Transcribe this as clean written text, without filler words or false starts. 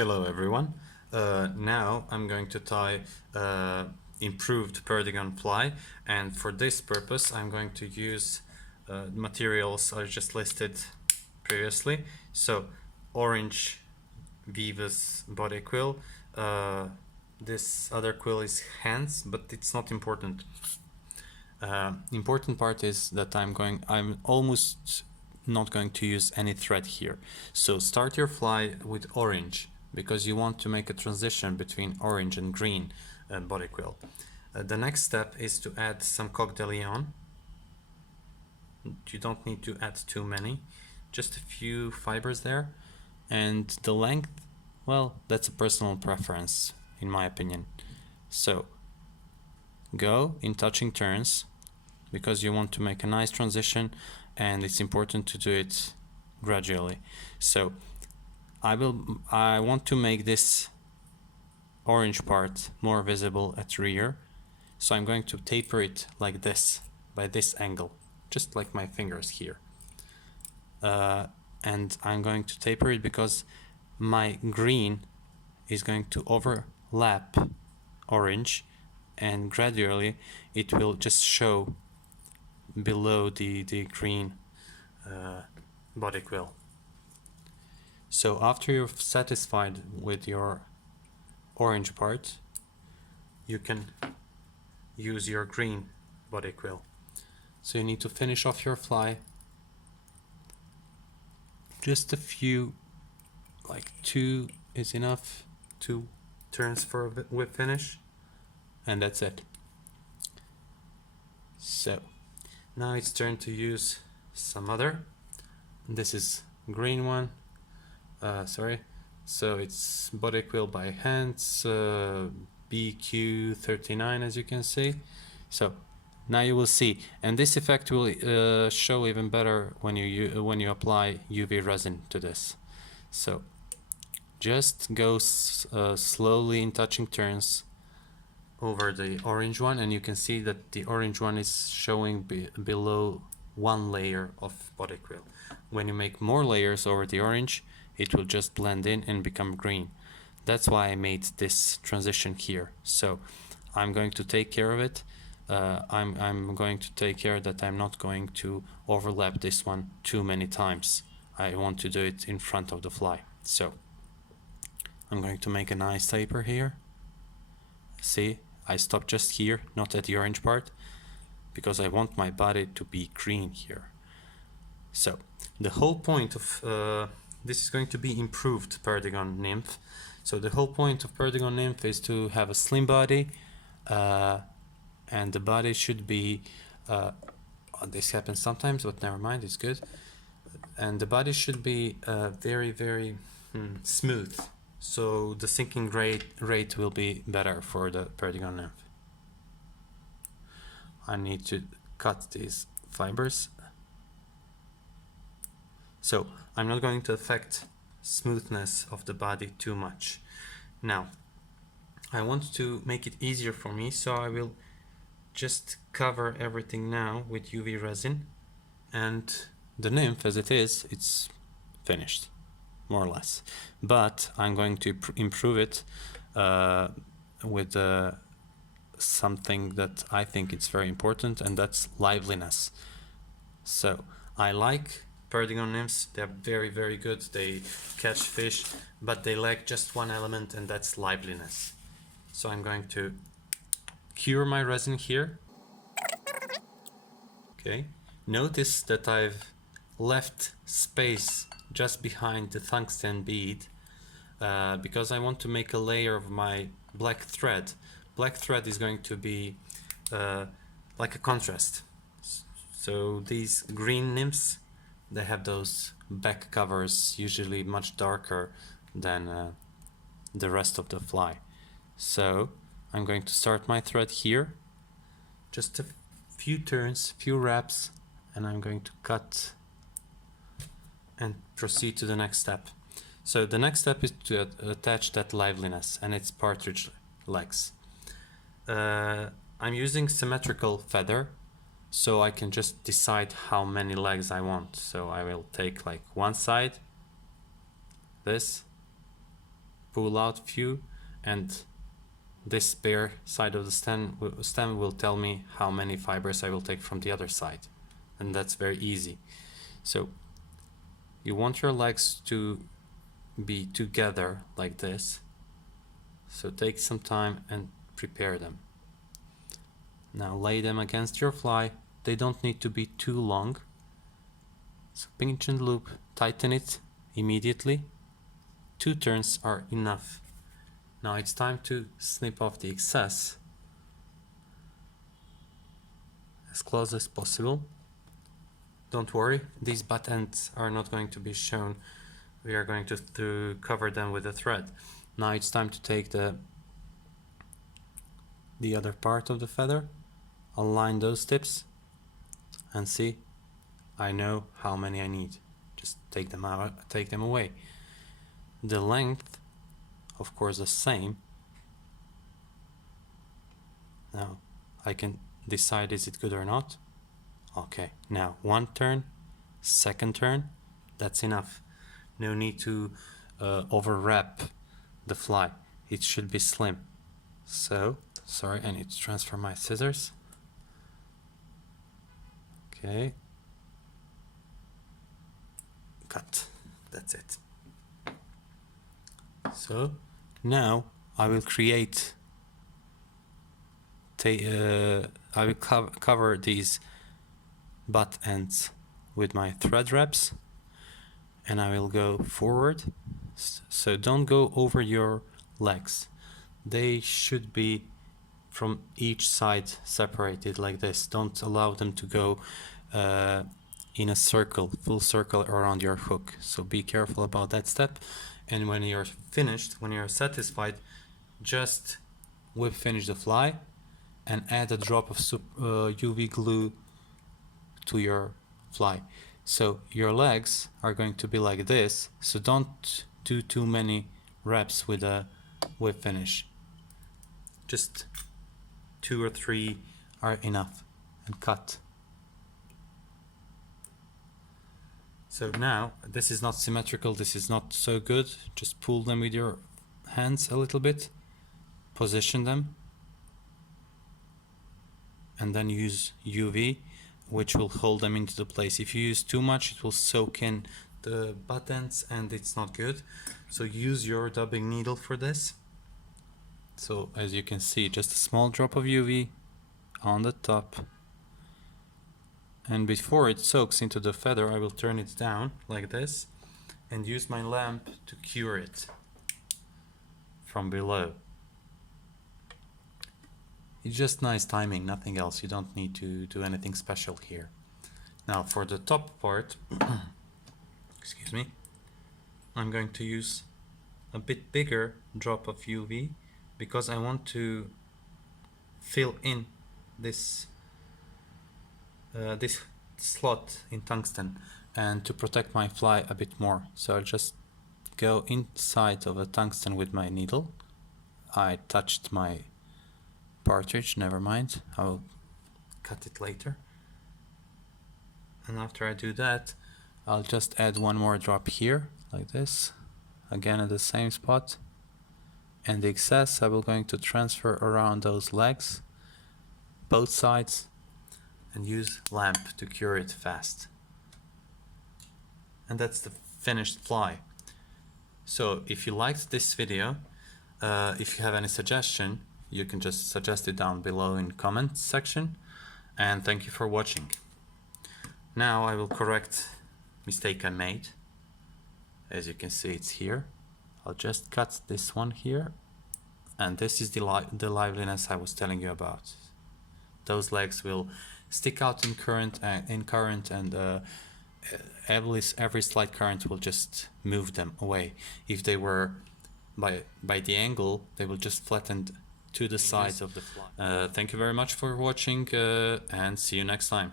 Hello everyone. Now I'm going to tie improved Perdigon fly, and for this purpose I'm going to use materials I just listed previously. So orange Viva's body quill. This other quill is hands, but it's not important. Important part is that I'm almost not going to use any thread here. So start your fly with orange, because you want to make a transition between orange and green body quill. The next step is to add some coq de lion. You don't need to add too many, just a few fibers there. And the length, well, that's a personal preference in my opinion. So go in touching turns, because you want to make a nice transition and it's important to do it gradually. So I want to make this orange part more visible at rear, so I'm going to taper it like this, by this angle, just like my fingers here. And I'm going to taper it because my green is going to overlap orange, and gradually it will just show below the green body quill. So after you're satisfied with your orange part, you can use your green body quill. So you need to finish off your fly. Just a few, like 2 is enough, 2 turns for a whip finish, and that's it. So now it's turn to use some other. This is green one. So it's body quill by hands, BQ39, as you can see. So now you will see, and this effect will show even better when you apply UV resin to this. So just go slowly in touching turns over the orange one, and you can see that the orange one is showing below 1 layer of body quill. When you make more layers over the orange, it will just blend in and become green. That's why I made this transition here. So I'm going to take care of it. I'm going to take care that I'm not going to overlap this one too many times. I want to do it in front of the fly. So I'm going to make a nice taper here. See, I stopped just here, not at the orange part, because I want my body to be green here. So the whole point of this is going to be improved Perdigon Nymph. So the whole point of Perdigon Nymph is to have a slim body, and the body should be, this happens sometimes, but never mind, it's good. And the body should be very, very smooth. So the sinking rate will be better for the Perdigon Nymph. I need to cut these fibers. So I'm not going to affect smoothness of the body too much. Now I want to make it easier for me, so I will just cover everything now with UV resin, and the nymph as it is, it's finished more or less, but I'm going to improve it with something that I think it's very important, and that's liveliness. So I like Perdigon nymphs, they're very, very good, they catch fish, but they lack just one element, and that's liveliness. So I'm going to cure my resin here. Okay, notice that I've left space just behind the tungsten bead, because I want to make a layer of my black thread. Black thread is going to be like a contrast. So these green nymphs, they have those back covers, usually much darker than the rest of the fly. So I'm going to start my thread here, just a few turns, few wraps, and I'm going to cut and proceed to the next step. So the next step is to attach that liveliness, and it's partridge legs. I'm using symmetrical feather, so I can just decide how many legs I want. So I will take like one side, this, pull out few, and this bare side of the stem will tell me how many fibers I will take from the other side, and that's very easy. So you want your legs to be together like this, so take some time and prepare them. Now lay them against your fly. They don't need to be too long, so pinch and loop, tighten it immediately. 2 turns are enough. Now it's time to snip off the excess as close as possible. Don't worry, these butt ends are not going to be shown. We are going to cover them with a thread. Now it's time to take the other part of the feather, align those tips, and see, I know how many I need. Just take them out, take them away. The length, of course, the same. Now I can decide is it good or not. Okay, now 1 turn, 2nd turn, that's enough. No need to over wrap the fly. It should be slim. So, sorry, I need to transfer my scissors. Okay. Cut. That's it. So now I will create. I will cover these butt ends with my thread wraps, and I will go forward. So don't go over your legs. They should be from each side separated like this. Don't allow them to go in a circle, full circle around your hook. So be careful about that step. And when you're finished, when you're satisfied, just whip finish the fly and add a drop of UV glue to your fly. So your legs are going to be like this, so don't do too many reps with a whip finish. Just 2 or 3 are enough, and cut. So now this is not symmetrical, this is not so good. Just pull them with your hands a little bit, position them, and then use UV, which will hold them into the place. If you use too much, it will soak in the butt ends and it's not good. So use your dubbing needle for this. So as you can see, just a small drop of UV on the top. And before it soaks into the feather, I will turn it down like this and use my lamp to cure it from below. It's just nice timing, nothing else. You don't need to do anything special here. Now for the top part, excuse me, I'm going to use a bit bigger drop of UV because I want to fill in this this slot in tungsten and to protect my fly a bit more. So I'll just go inside of a tungsten with my needle. I touched my partridge, never mind, I'll cut it later. And after I do that, I'll just add 1 more drop here like this, again at the same spot, and the excess I will going to transfer around those legs, both sides, and use lamp to cure it fast. And that's the finished fly. So if you liked this video, if you have any suggestion, you can just suggest it down below in comments section, and thank you for watching. Now I will correct mistake I made. As you can see, it's here. I'll just cut this one here, and this is the liveliness I was telling you about. Those legs will stick out in current, and every slight current will just move them away. If they were by the angle, they will just flatten to the sides of the fly. Thank you very much for watching, and see you next time.